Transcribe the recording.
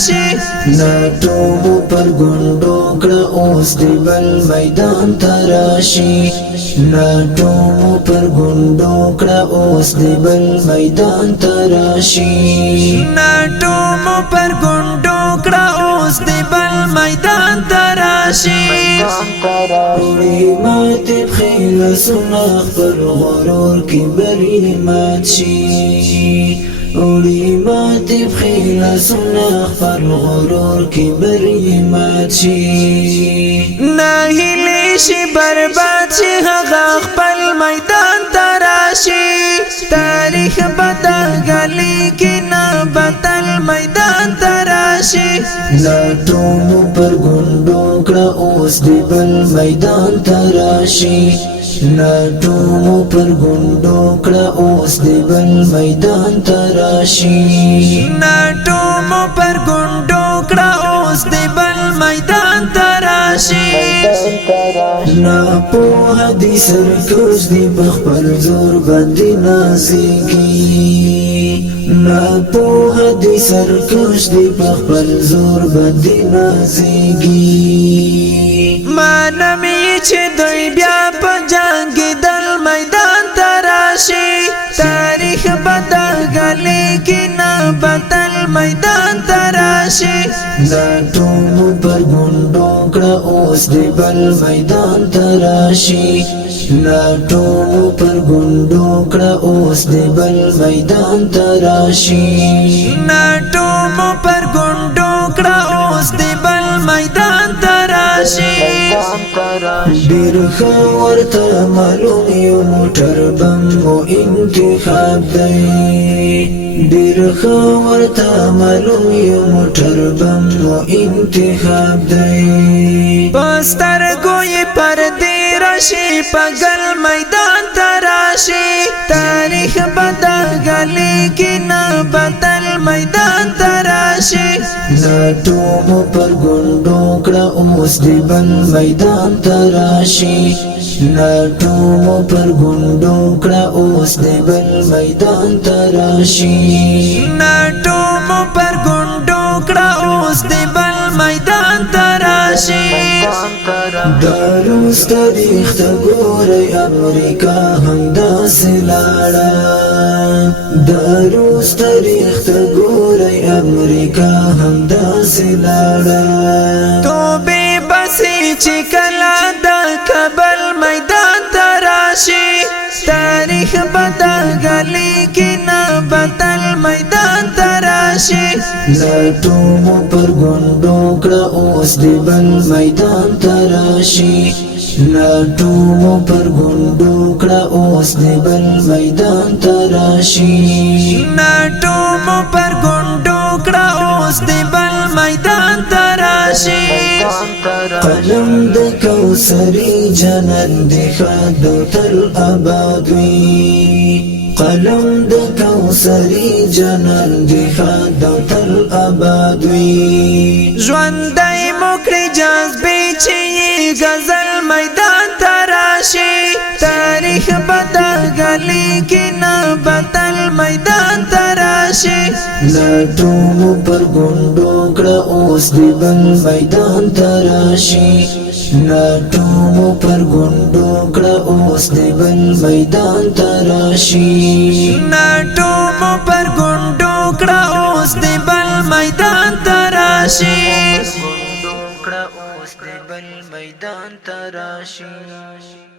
تراشي ناټو مو پر ګوندو کړه اوس دی بل میدان تراشي ناټو مو پر ګوندو کړه اوس دی بل میدان تراشي ناټو مو پر ګوندو کړه اوس دی بل میدان تراشي وړي ماته بخیل سنخ پر غرور کې بری مات شي وړي ماته بخیل سنخ پر غرور کې بری مات شي ناهیلې شي برباد شي هغه خپل میدان تراشي تاریخ بدلګلي کې نه بدل میدان تراشي ناټو مو پر ګوندو کړه اوس دی بل میدان تراشي ناټو مو پر ګوندو کړه اوس دی بل میدان تراشي ناټو مو پر ګوندو کړه اوس دی بل میدان تراشي نا په هدي سرکوش دی بخبر زور باندې نازيږي نا په هدي سرکوش دی بخبر زور باندې نازيږي مانمي چې دوی بیا په جنگ دل میدان تراشي تاریخ بدلګلي کې نه بدل میدان تراشي ناټو مو پر ګوندو کړه اوس دی بل میدان تراشي ناټو مو پر ګوندو کړه اوس دی بل میدان تراشي ناټو مو پر ګوندو کړه اوس دی بل میدان تراشي ډیر ورته معلوم یو موټر بم مو انتخاب دی ډیر ورته معلوم یو موټر بم مو انتخاب دی پستر ګوي پر دې راشي پګل میدان تراشي تاریخ بدلګلي کې نه بدل میدان تراشي ناټو مو پر ګوندو کړه اوس دی بل میدان تراشي ناټو مو پر ګوندو کړه اوس دی بل میدان تراشي ناټو مو پر ګوندو کړه اوس دی بل میدان تراشي دروس تاریخ ته ګورئ امریکا هم داسې لاړه دروس تاریخ ته ګورئ امریکا هم داسې لاړه توبې بسې چې کله د کابل میدان تراشي تاریخ بدلګلي کې نه بدل میدان تراشي ناټو مو پر ګوندو کړه اوس دی بل میدان تراشي ناټو مو پر ګوندو کړه اوس دی بل میدان تراشي ناټو مو پر ګوندو کړه اوس دی بل میدان تراشي قلم د کوثري جنت دی خدو تل آباد وي قلم د کوثري جنت دی خدو تل آباد وي ژوندۍ موکړي جذبې چې غزل میدان تراشي تاریخ بدلګلي کې نه بدل میدان تراشي ناټو مو پر ګوندو کړه اوس دی بل میدان تراشي ناټو مو پر ګوندو کړه اوس دی بل میدان تراشي ناټو مو پر ګوندو کړه اوس دی بل میدان تراشي میدان تراشي